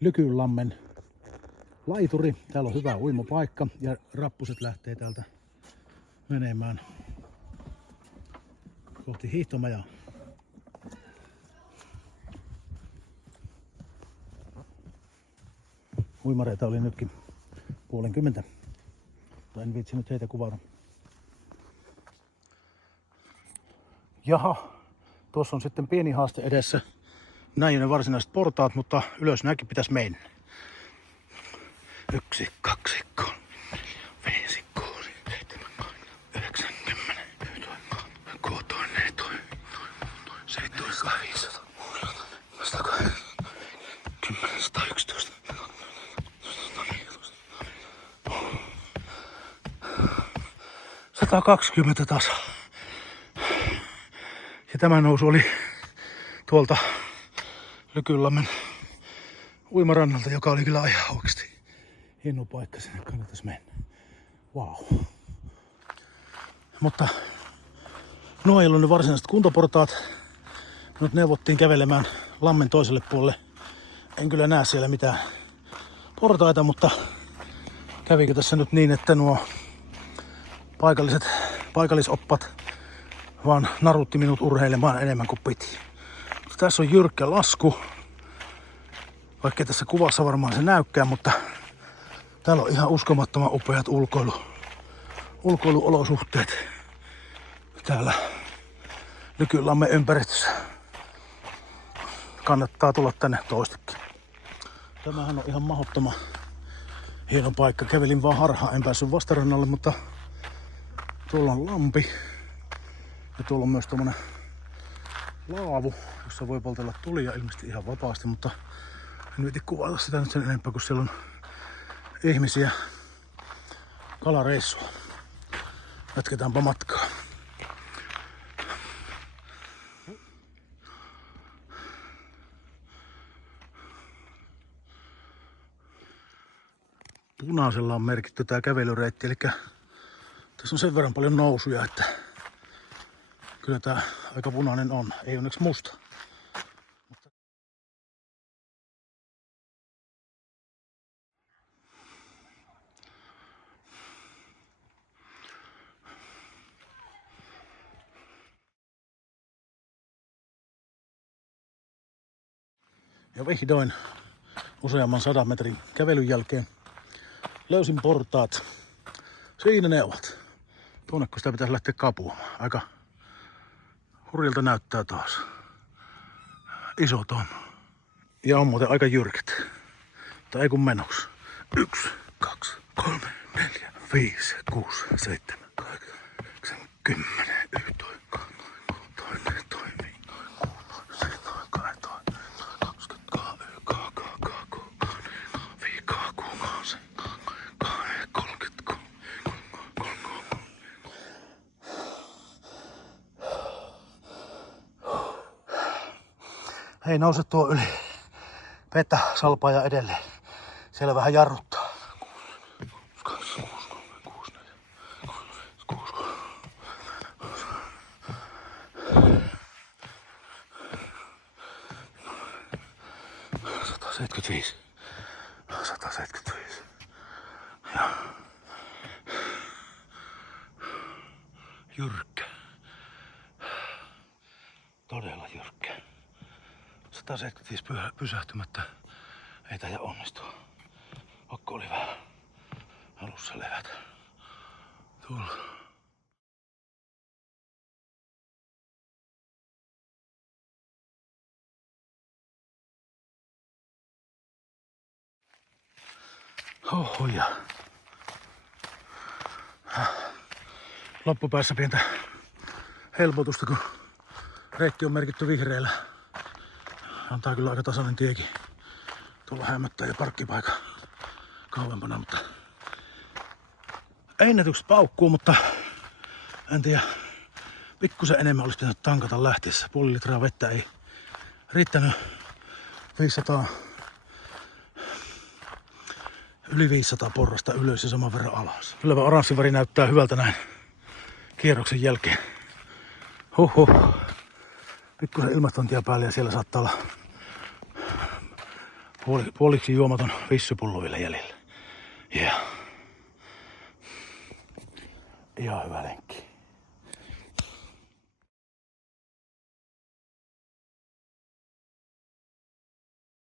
Lykynlammen laituri. Täällä on hyvä uimapaikka ja rappuset lähtee täältä menemään kohti hiihtomajaa. Uimareita oli nytkin puolenkymmentä. En viitsinyt heitä kuvata. Jaha, tuossa on sitten pieni haaste edessä. Näin on ne varsinaiset portaat, mutta ylös nämäkin pitäisi mennä. 1, 2, 3, 5, 6, 7, 8, 9, 10, 11, 12, 13, 14, 15, 10, 111, 120 tasa. Ja tämä nousu oli tuolta Lykynlammen uimarannalta, joka oli kyllä ihan oikeasti hieno paikka, sinne kannattaisi mennä. Wow. Mutta nuo ei ollut ne varsinaiset kuntoportaat. Nyt neuvottiin kävelemään lammen toiselle puolelle. En kyllä näe siellä mitään portaita, mutta kävikö tässä nyt niin, että nuo paikallisoppat vaan narutti minut urheilemaan enemmän kuin piti. Tässä on jyrkkä lasku. Vaikkei tässä kuvassa varmaan se näykään, mutta täällä on ihan uskomattoman upeat ulkoiluolosuhteet täällä Lykynlammen ympäristössä. Kannattaa tulla tänne toistekin. Tämähän on ihan mahdottoman hieno paikka. Kävelin vaan harhaan, en päässyt vastarannalle, mutta tuolla on lampi. Ja tuolla on myös tommonen laavu, jossa voi poltella tulia ilmeisesti ihan vapaasti, mutta en viitti kuvata sitä nyt sen enempää, kun siellä on ihmisiä kalareissua. Jatketaanpa matkaa. Punaisella on merkitty tää kävelyreitti, eli tässä on sen verran paljon nousuja, että kyllä tää aika punainen on, ei onneksi musta. Ja vihdoin useamman 100 metrin kävelyn jälkeen löysin portaat. Siinä ne ovat. Tuonneko sitä pitäisi lähteä kapuamaan. Aika hurjalta näyttää taas. Isot on. Ja on muuten aika jyrkät. Tai ei kun menoksi. 1, 2, 3, 4, 5, 6, 7, 8, 9, 10, 11, 12, ei nouse tuo yli. Petä salpaa edelleen. Siellä vähän jarruttaa. 2, 6, 3, 6, 4, 6, 175. 175. Ja jyrkkä. Todella jyrkkä. 175 pysähtymättä ei taida onnistua. Pakko oli vähän alussa levätä. Tuolla. Hohoja. Loppupäässä pientä helpotusta, kun reitti on merkitty vihreällä. Antaa kyllä aika tasainen tiekin. Tuolla hämöttää jo parkkipaikan kauempana, mutta ennätykset paukkuu, mutta en tiedä. Pikkusen enemmän olisi pitänyt tankata lähteessä. Puoli litraa vettä ei riittänyt. 500, yli 500 porrasta ylös ja saman verran alas. Ylevä oranssi väri näyttää hyvältä näin kierroksen jälkeen. Pikkusen ilmastointia päälle ja siellä saattaa olla Puoliksi juomaton vissypullo vielä jäljellä. Yeah. Ihan hyvä lenkki.